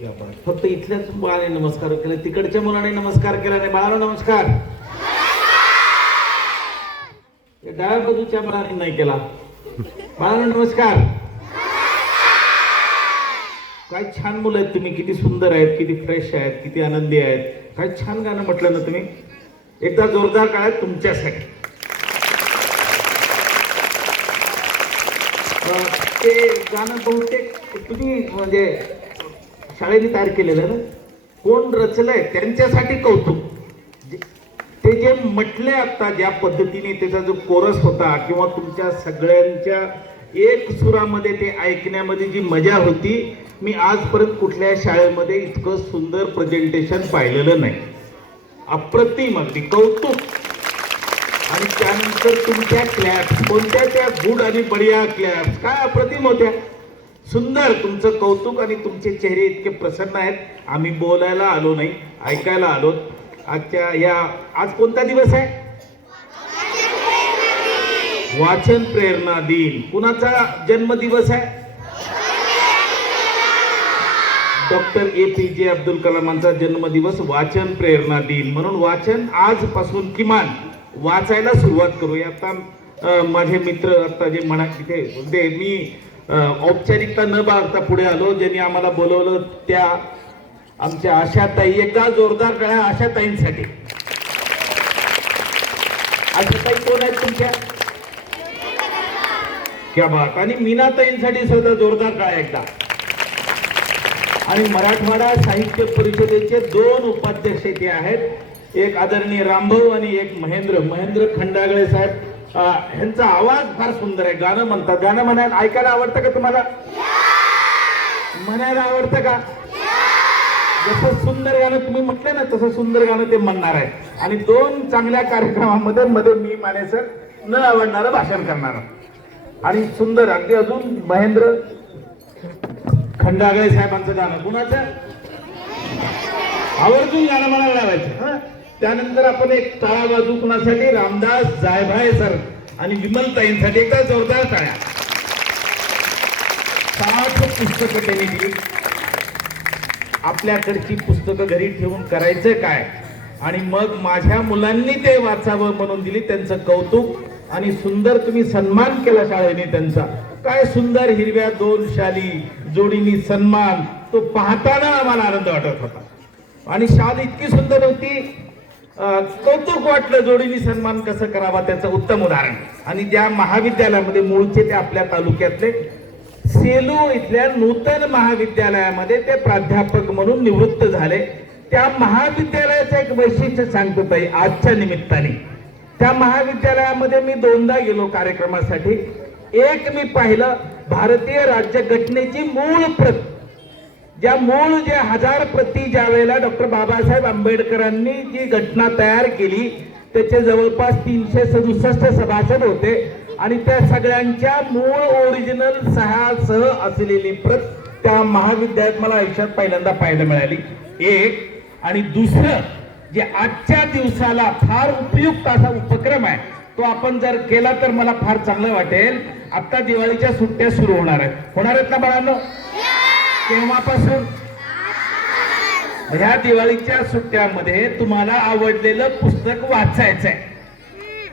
क्या फक्त इथल्याच बाळाने नमस्कार केले तिकडच्या मुलाने नमस्कार केला नाही. बाळाला नमस्कार. डाव्या बाजूच्या मुलाने नाही केला. बाळाला नमस्कार. काय छान मुलं आहेत तुम्ही. किती सुंदर आहेत किती फ्रेश आहेत किती आनंदी आहेत. काय छान गाणं म्हटलं ना तुम्ही. एकदा जोरदार काळ तुमच्यासाठी. ते गाणं बहुतेक तुम्ही म्हणजे शाळेने तयार केलेलं ना? कोण रचलंय? त्यांच्यासाठी कौतुक. जे- ते जे म्हटले आता ज्या पद्धतीने त्याचा जो कोरस होता किंवा तुमच्या सगळ्यांच्या एक सुरामध्ये ते ऐकण्यामध्ये जी मजा होती मी आजपर्यंत कुठल्या शाळेमध्ये इतकं सुंदर प्रेझेंटेशन पाहिलेलं नाही. अप्रतिम अगदी कौतुक. आणि त्यानंतर तुमच्या क्लॅप्स कोणत्या त्या गुड आणि बढिया क्लॅप्स काय अप्रतिम होत्या? सुंदर तुमचं कौतुक आणि तुमचे चेहरे इतके प्रसन्न आहेत. आम्ही बोलायला आलो नाही ऐकायला आलो. आजच्या या आज कोणता दिवस आहे? वाचन प्रेरणा दिन. कुणाचा जन्मदिवस आहे? डॉक्टर ए पी जे अब्दुल कलामांचा जन्मदिवस वाचन प्रेरणा दिन. म्हणून वाचन आजपासून किमान वाचायला सुरुवात करूया. आता माझे मित्र आता जे म्हणा तिथे मी औपचारिकता न बाळगता पुढे आलो ज्यांनी आम्हाला बोलवलं त्या आमच्या आशाताई एकदा जोरदार कळ्या आशाताईंसाठी. आशाताई कोण आहेत तुमच्या? क्या बात. आणि मीनाताईंसाठी सुद्धा जोरदार काळ्या एकदा. आणि मराठवाडा साहित्य परिषदेचे दोन उपाध्यक्ष ते आहेत. एक आदरणीय रामभाऊ आणि एक महेंद्र. महेंद्र खंडागळे साहेब ह्यांचा आवाज फार सुंदर आहे. गाणं म्हणतात. गाणं म्हणायला ऐकायला आवडतं का तुम्हाला? म्हणायला आवडतं का? जसं सुंदर गाणं तुम्ही म्हटलं ना तसं सुंदर गाणं ते म्हणणार आहे. आणि दोन चांगल्या कार्यक्रमामध्ये मध्ये मी मानेसर न आवडणारं भाषण करणार आणि सुंदर अगदी अजून महेंद्र खंडागळे साहेबांचं गाणं. कुणाचं? आवर्जून गाणं म्हणायला लावायचं. हं? त्यानंतर आपण एक टाळा बाजू कुणासाठी? रामदास जायभाय सर आणि विमलताईंसाठी एकदा जोरदार टाळ्या साठ पुस्तकं त्यांनी दिली. आपल्याकडची पुस्तकं घरी ठेवून करायचं काय? आणि मग माझ्या मुलांनी ते वाचावं म्हणून दिली त्यांचं कौतुक आणि सुंदर तुम्ही सन्मान केला शाळेने त्यांचा. काय सुंदर हिरव्या दोन शाली जोडीनी सन्मान तो पाहताना आम्हाला आनंद वाटत होता. आणि शाल इतकी सुंदर होती कौतुक वाटलं जोडीने सन्मान कसं करावा त्याचं उत्तम उदाहरण. आणि ज्या महाविद्यालयामध्ये मूळचे ते आपल्या तालुक्यातले सेलू इथल्या नूतन महाविद्यालयामध्ये ते प्राध्यापक म्हणून निवृत्त झाले. त्या महाविद्यालयाचं एक वैशिष्ट्य सांगतो ताई आजच्या निमित्ताने. त्या महाविद्यालयामध्ये मी दोनदा गेलो कार्यक्रमासाठी. एक मी पाहिलं भारतीय राज्यघटनेची मूळ प्रत ज्या मूळ जे हजार प्रती ज्या वेळेला डॉक्टर बाबासाहेब आंबेडकरांनी जी घटना तयार केली त्याचे जवळपास तीनशे सदुसष्ट सभासद होते. आणि त्या सगळ्यांच्या मूळ ओरिजिनल सहासह असलेली प्रत त्या महाविद्यालयात मला आयुष्यात पहिल्यांदा पाहायला मिळाली. एक आणि दुसरं जे आजच्या दिवसाला फार उपयुक्त असा उपक्रम आहे तो आपण जर केला तर मला फार चांगलं वाटेल. आता दिवाळीच्या सुट्ट्या सुरू होणार आहेत. होणार आहेत ना बाळांनो? केव्हापासून ह्या दिवाळीच्या सुट्ट्यामध्ये तुम्हाला आवडलेलं पुस्तक वाचायचंय.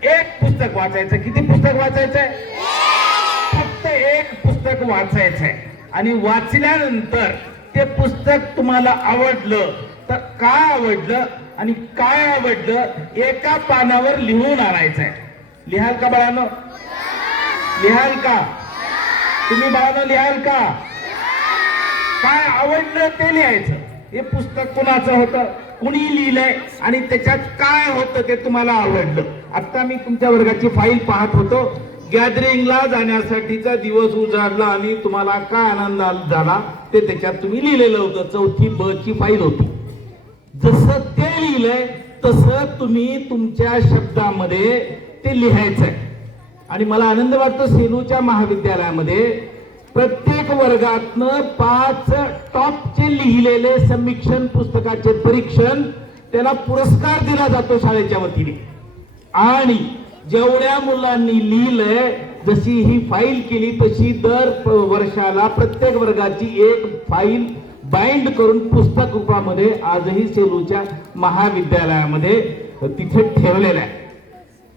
एक पुस्तक वाचायचं किती पुस्तक वाचायचंय? फक्त एक पुस्तक वाचायचंय. आणि वाचल्यानंतर ते पुस्तक तुम्हाला आवडलं तर काय आवडलं आणि काय आवडलं एका पानावर लिहून आणायचंय. लिहाल का बाळानो? लिहाल का? तुम्ही बाळानो लिहाल का? काय आवडलं ते लिहायचं. हे पुस्तक कुणाचं होतं कुणी लिहिलंय आणि त्याच्यात काय होतं ते तुम्हाला आवडलं. आता मी तुमच्या वर्गाची फाईल पाहत होतो. गॅदरिंगला जाण्यासाठीचा दिवस उजाडला आणि तुम्हाला काय आनंद झाला ते त्याच्यात तुम्ही लिहिलेलं होतं. चौथी ब ची फाईल होती. जसं ते लिहिलंय तसं तुम्ही तुमच्या शब्दामध्ये ते लिहायचंय. आणि मला आनंद वाटतो सेलूच्या महाविद्यालयामध्ये प्रत्येक वर्गातनं पाच टॉपचे लिहिलेले समीक्षण पुस्तकाचे परीक्षण त्याला पुरस्कार दिला जातो शाळेच्या वतीने. आणि जेवढ्या मुलांनी लिहिलंय जशी ही फाईल केली तशी दर वर्षाला प्रत्येक वर्गाची एक फाईल बाइंड करून पुस्तक रूपामध्ये आजही सेलूच्या महाविद्यालयामध्ये तिथे ठेवलेलं आहे.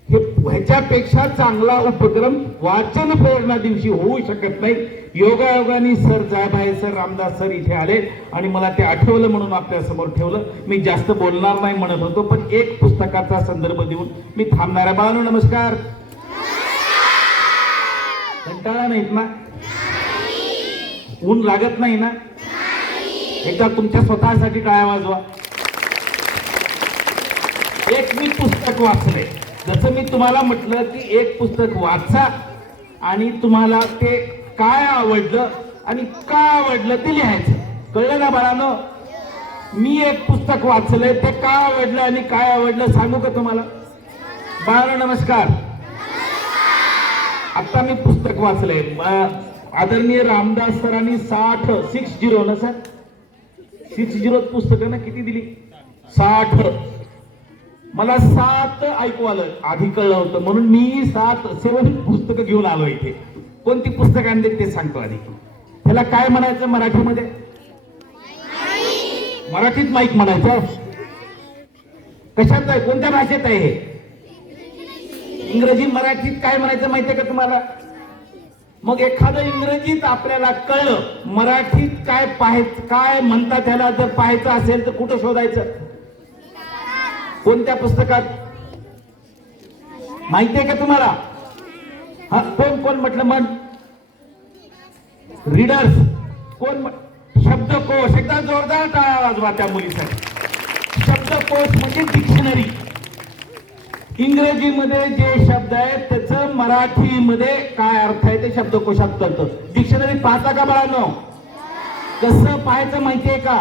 हे ह्याच्यापेक्षा चांगला उपक्रम वाचन प्रेरणा दिवशी होऊ शकत नाही. योगायोगाने sir Jaybhai sir Ramdas sir इथे आले आणि मला ते आठवलं म्हणून आपल्यासमोर ठेवलं. मी जास्त बोलणार नाही म्हणत होतो पण एक पुस्तकाचा संदर्भ देऊन मी थांबणार आहे. बाळांनो नमस्कार. कंटाळा नाहीत ना? ऊन लागत नाही ना? एकदा तुमच्या स्वतःसाठी टाळ्या वाजवा. एक मी पुस्तक वाचले जसं मी तुम्हाला म्हटलं की एक पुस्तक वाचा आणि तुम्हाला ते काय आवडलं आणि का आवडलं ते लिहायचं. कळलं ना बाळानं? मी एक पुस्तक वाचलंय ते का आवडलं आणि काय आवडलं सांगू का तुम्हाला? बाळानं नमस्कार. आता मी पुस्तक वाचलंय. आदरणीय रामदास सरांनी साठ सिक्स झिरो ना सर सिक्स झिरो पुस्तकं ना किती दिली? साठ. मला सात ऐकू आलं. आधी कळलं होतं म्हणून मी सात सेवन पुस्तकं घेऊन आलो इथे. कोणती पुस्तकं आणली ते सांगतो आधी. त्याला काय म्हणायचं मराठीमध्ये? मराठीत माईक म्हणायचं. कशात आहे? कोणत्या भाषेत आहे हे? इंग्रजी मराठीत काय म्हणायचं माहितीये का तुम्हाला? मग एखादं इंग्रजीत आपल्याला कळलं मराठीत काय पाहाय काय म्हणतात त्याला जर पाहायचं असेल तर कुठं शोधायचं? कोणत्या पुस्तकात? माहितीये का तुम्हाला? हा कोण कोण म्हटलं मग रीडर्स कोण शब्दकोश एकदा जोरदार टाळा वाजवा त्या मुलीसाठी. शब्दकोश म्हणजे डिक्शनरी इंग्रजीमध्ये जे शब्द आहेत त्याचं मराठीमध्ये काय अर्थ आहे ते शब्दकोशात कळतं. डिक्शनरी पाहता का बाळांनो? कसं पाहायचं माहितीये का?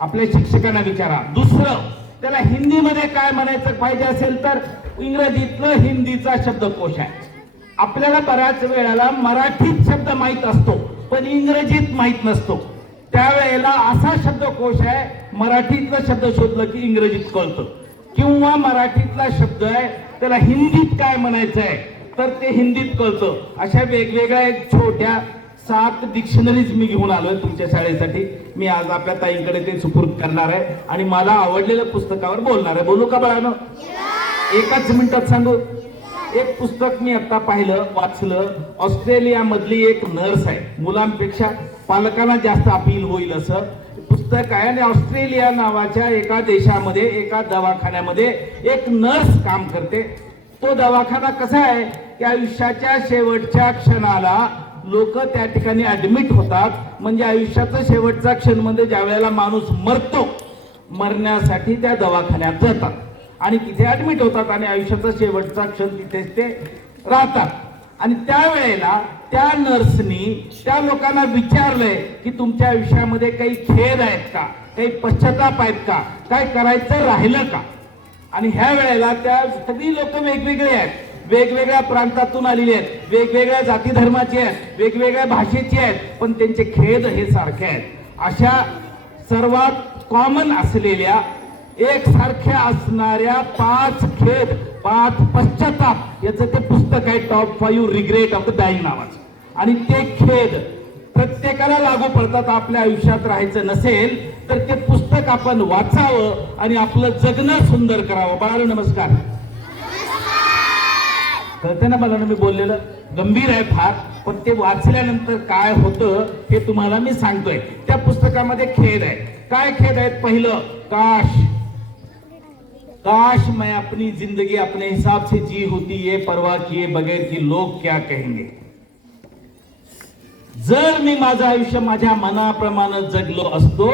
आपल्या शिक्षकांना विचारा. दुसरं त्याला हिंदीमध्ये काय म्हणायचं पाहिजे असेल तर इंग्रजीतलं हिंदीचा शब्दकोश आहे. आपल्याला बऱ्याच वेळेला मराठीत शब्द माहीत असतो पण इंग्रजीत माहीत नसतो. त्यावेळेला असा शब्दकोश आहे मराठीतला शब्द शोधलं की इंग्रजीत कळतं. किंवा मराठीतला शब्द आहे त्याला हिंदीत काय म्हणायचं आहे तर ते हिंदीत कळतं. अशा वेगवेगळ्या एक छोट्या सात डिक्शनरीज मी घेऊन आलोय तुमच्या शाळेसाठी. मी आज आपल्या ताईंकडे ते सुपूर्द करणार आहे आणि मला आवडलेल्या पुस्तकावर बोलणार आहे. बोलू का बाळानो? एकाच मिनिटात सांगू? एक पुस्तक मी आता पाहिलं वाचलं. ऑस्ट्रेलिया मधली एक नर्स आहे. मुलांपेक्षा पालकांना जास्त अपील होईल असं. पुस्तक आहे आणि ऑस्ट्रेलिया नावाच्या एका देशामध्ये एका दवाखान्यामध्ये एक नर्स काम करते. तो दवाखाना कसा आहे? की आयुष्याच्या शेवटच्या क्षणाला लोक त्या ठिकाणी ऍडमिट होतात. म्हणजे आयुष्याचा शेवटचा क्षण म्हणजे ज्या वेळेला माणूस मरतो मरण्यासाठी त्या दवाखान्यात जातात. आणि तिथे ॲडमिट होतात आणि आयुष्याचा शेवटचा क्षण तिथेच ते राहतात. आणि त्यावेळेला त्या नर्सनी त्या लोकांना विचारलंय की तुमच्या आयुष्यामध्ये काही खेद आहेत का? काही पश्चाताप आहेत का? काय करायचं राहिलं का? आणि ह्या वेळेला त्या सगळी लोक वेगवेगळे आहेत. वेगवेगळ्या प्रांतातून आलेली आहेत. वेगवेगळ्या जाती धर्माची आहेत. वेगवेगळ्या भाषेची आहेत. पण त्यांचे खेद हे सारखे आहेत. अशा सर्वात कॉमन असलेल्या एकसारख्या असणाऱ्या पाच खेद पाच पश्चाताप याचं ते पुस्तक आहे top five regret of the dying नावाचं. आणि ते खेद प्रत्येकाला लागू पडतात आपल्या आयुष्यात राहायचं नसेल तर ते पुस्तक आपण वाचावं आणि आपलं जगणं सुंदर करावं. बाळ नमस्कार. कळते ना मला मी बोललेलं? गंभीर आहे फार पण ते वाचल्यानंतर काय होतं हे तुम्हाला मी सांगतोय. त्या पुस्तकामध्ये खेद आहे. काय खेद आहेत? पहिलं काश. काश मैं अपनी जिंदगी अपने हिसाब से जी होती ये परवाह किए बगैर की लोग क्या कहेंगे? जर मी माझं आयुष्य माझ्या मनाप्रमाणे जगलो असतो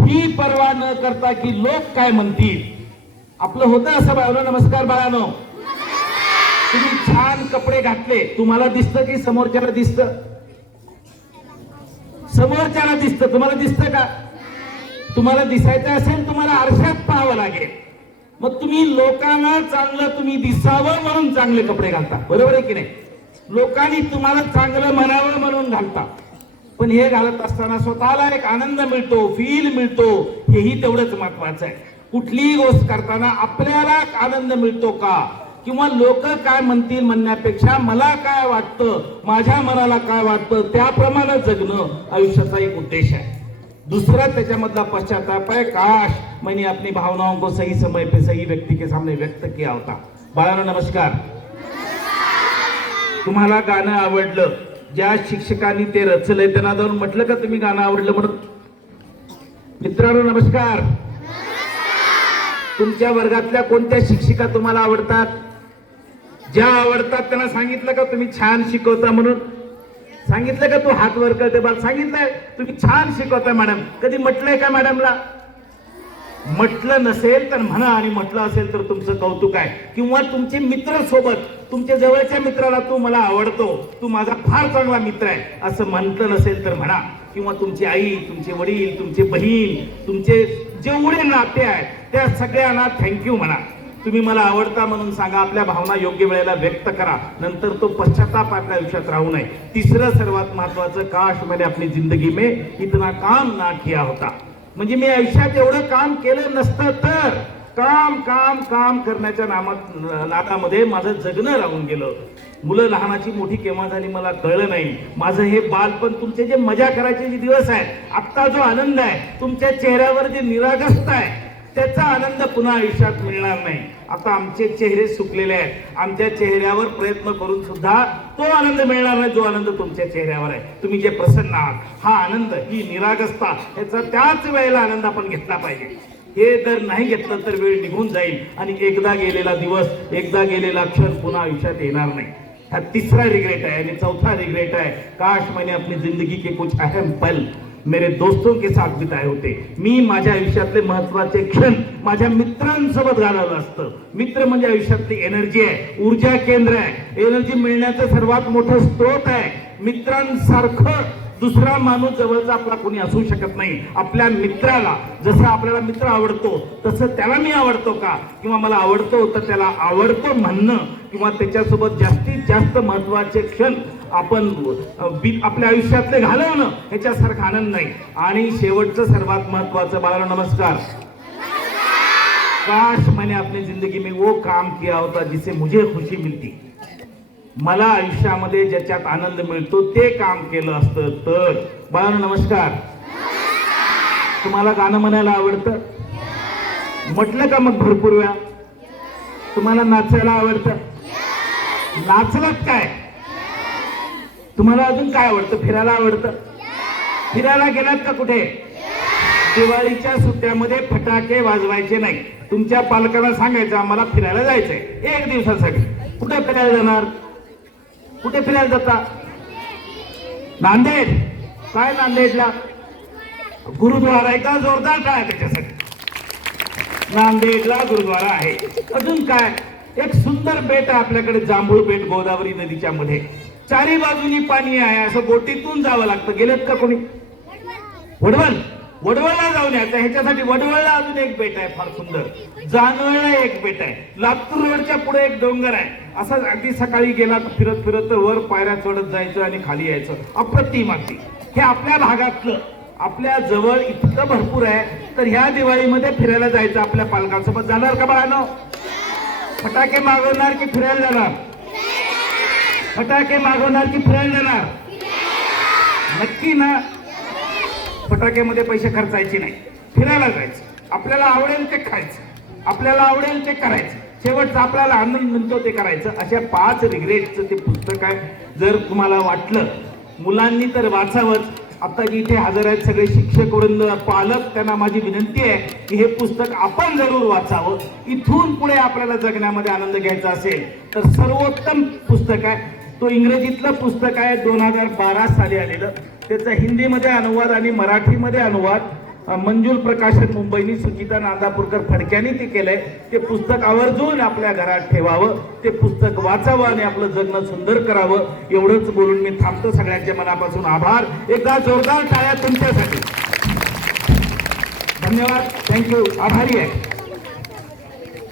ही पर्वा न करता की लोक काय म्हणतील? आपलं होतं असं बाळानो नमस्कार बाळानो. तुम्ही छान कपडे घातले. तुम्हाला दिसतं की समोरच्याला दिसतं? समोरच्याला दिसतं. तुम्हाला दिसतं का? तुम्हाला दिसायचं असेल तुम्हाला आरशात पाहावं लागेल. मग तुम्ही लोकांना चांगलं तुम्ही दिसावं म्हणून चांगले कपडे घालता. बरोबर आहे की नाही? लोकांनी तुम्हाला चांगलं म्हणावं म्हणून घालता. पण हे घालत असताना स्वतःला एक आनंद मिळतो फील मिळतो. हेही तेवढंच महत्वाचं आहे. कुठलीही गोष्ट करताना आपल्याला आनंद मिळतो का? किंवा लोक काय म्हणतील म्हणण्यापेक्षा मला काय वाटतं माझ्या मनाला काय वाटतं त्याप्रमाणे जगणं आयुष्याचा एक उद्देश आहे. दूसरा त्याच्यामधला पश्चाताप है। काश मैंने अपनी भावनाओं को सही समय पे सही व्यक्ति के सामने व्यक्त किया होता। बाळांनो नमस्कार। तुम्हाला गाणं आवडलं. ज्या शिक्षकांनी ते रचलंय त्यांना जाऊन म्हटलं का तुम्ही गाणं आवडलं म्हणून? मित्रांनो नमस्कार. तुमच्या वर्गातल्या कोणत्या शिक्षिका तुम्हाला आवडतात? ज्या आवडतात त्यांना सांगितलं का तुम्ही छान शिकवता म्हणून? सांगितलं का तू हात वर करते बाल? सांगितलंय. तुम्ही छान शिकवताय मॅडम. कधी म्हटलंय का मॅडमला? म्हटलं नसेल तर म्हणा आणि म्हटलं असेल तर तुमचं कौतुक आहे. किंवा तुमचे मित्र सोबत तुमच्या जवळच्या मित्राला तू मला आवडतो. तू माझा फार चांगला मित्र आहे. असं म्हटलं नसेल तर म्हणा. किंवा तुमची आई तुमचे वडील तुमचे बहीण तुमचे जेवढे नाते आहेत त्या सगळ्यांना थँक्यू म्हणा. तुम्ही मला आवडता म्हणून सांगा आपल्या भावना योग्य वेळेला व्यक्त करा नंतर तो पश्चाताप आपल्या आयुष्यात राहू नये. तिसरं सर्वात महत्वाचं काश मैंने आपली जिंदगी में इतना काम ना किया होता. म्हणजे मी आयुष्यात एवढं काम केलं नसतं तर काम काम काम करण्याच्या नामात नादामध्ये माझं जगणं राहून गेलं. मुलं लहानाची मोठी केव्हा झाली मला कळलं नाही. माझं हे बालपण तुमचे जे मजा करायचे जे दिवस आहेत आत्ता जो आनंद आहे तुमच्या चेहऱ्यावर जे निरागस्त आहे त्याचा आनंद पुन्हा आयुष्यात मिळणार नाही. आता आमचे चेहरे सुकलेले आहेत. आमच्या चेहऱ्यावर प्रयत्न करून सुद्धा तो आनंद मिळणार नाही जो आनंद तुमच्या चेहऱ्यावर आहे. तुम्ही जे प्रसन्न आहात हा आनंद ही निरागसता याचा त्याच वेळेला आनंद आपण घेतला पाहिजे. हे जर नाही घेतलं तर वेळ निघून जाईल आणि एकदा गेलेला दिवस एकदा गेलेला क्षण पुन्हा आयुष्यात येणार नाही. हा तिसरा रिग्रेट आहे आणि चौथा रिग्रेट आहे. काश मैंने अपनी जिंदगी के कुछ अहम पल. मेरे दोस्तों के साथ बिताए होते। मी माझ्या आयुष्यातले महत्त्वाचे क्षण माझ्या मित्रांसोबत घालवलं असतं. मित्र म्हणजे आयुष्यातली एनर्जी आहे ऊर्जा केंद्र आहे. एनर्जी मिळण्याचं सर्वात मोठं स्त्रोत आहे. मित्रांसारखं दुसरा माणूस जवळचा आपला कोणी असू शकत नाही. आपल्या मित्राला जसं आपल्याला मित्र आवडतो तसं त्याला मी आवडतो का? किंवा मला आवडतो तर त्याला आवडतो म्हणणं. किंवा त्याच्यासोबत जास्तीत जास्त महत्त्वाचे क्षण आपण अ, बी- आपल्या आयुष्यातले घालवणं ह्याच्यासारखा आनंद नाही. आणि शेवटचं सर्वात महत्वाचं बाळाला नमस्कार. काश मैंने अपनी जिंदगी में वो काम किया होता जिसे मुझे खुशी मिलती. मला आयुष्यामध्ये ज्याच्यात आनंद मिळतो ते काम केलं असतं तर. बाळांनो नमस्कार. तुम्हाला गाणं म्हणायला आवडतं? म्हटलं का मग भरपूर वेळा? तुम्हाला नाचायला आवडतं? नाचलात काय? तुम्हाला अजून काय आवडतं? फिरायला आवडतं? फिरायला गेलात का कुठे? दिवाळीच्या सुट्ट्यामध्ये फटाके वाजवायचे नाही. तुमच्या पालकांना सांगायचं आम्हाला फिरायला जायचंय. एक दिवसासाठी. कुठे फिरायला जाणार? कुठे फिरायला जाता? नांदेड? काय नांदेडला? गुरुद्वारा आहे का? जोरदार काय त्याच्यासाठी? नांदेडला गुरुद्वारा आहे. अजून काय? एक सुंदर बेट आहे आपल्याकडे जांभूळ बेट गोदावरी नदीच्या मध्ये. चारी बाजूनी पाणी आहे असं बोटीतून जावं लागतं. गेलेत का कोणी? वडवल. वडवळला जाऊन यायचं. ह्याच्यासाठी वडवळला अजून एक बेट आहे फार सुंदर. जानवळला एक बेट आहे. लातूर रोडच्या पुढे एक डोंगर आहे. असं अगदी सकाळी गेला तर फिरत फिरत वर पायऱ्या चढत जायचं आणि खाली यायचं. अप्रतिम अगदी. हे आपल्या भागातलं आपल्या जवळ इतकं भरपूर आहे तर ह्या दिवाळीमध्ये फिरायला जायचं आपल्या पालकांसोबत. जाणार का बाळानो? फटाके मागवणार की फिरायला जाणार? फटाके मागवणार की फिरायला जाणार नक्की ना. फटाक्यामध्ये पैसे खर्चायचे नाही. फिरायला जायचं. आपल्याला आवडेल ते खायचं. आपल्याला आवडेल ते करायचं. शेवटचं आपल्याला आनंद मिळतो ते करायचं. अशा पाच रिग्रेटचं ते पुस्तक आहे. जर तुम्हाला वाटलं मुलांनी तर वाचावंच. आता जी इथे हजर आहेत सगळे शिक्षक वृंद पालक त्यांना माझी विनंती आहे की हे पुस्तक आपण जरूर वाचावं. इथून पुढे आपल्याला जगण्यामध्ये आनंद घ्यायचा असेल तर सर्वोत्तम पुस्तक आहे. तो इंग्रजीतलं पुस्तक आहे दोन हजार बारा साली आलेलं. त्याचा हिंदीमध्ये अनुवाद आणि मराठीमध्ये अनुवाद मंजूर मंजुल प्रकाशन मुंबईनी सुचिता नांदापूरकर फडक्याने ते केलंय. ते पुस्तक आवर्जून आपल्या घरात ठेवावं ते पुस्तक वाचावं आणि आपलं जगणं सुंदर करावं. एवढंच बोलून मी थांबतो. सगळ्यांच्या मनापासून आभार. एकदा जोरदार टाळ्या तुमच्यासाठी. धन्यवाद. थँक्यू आभारी आहे.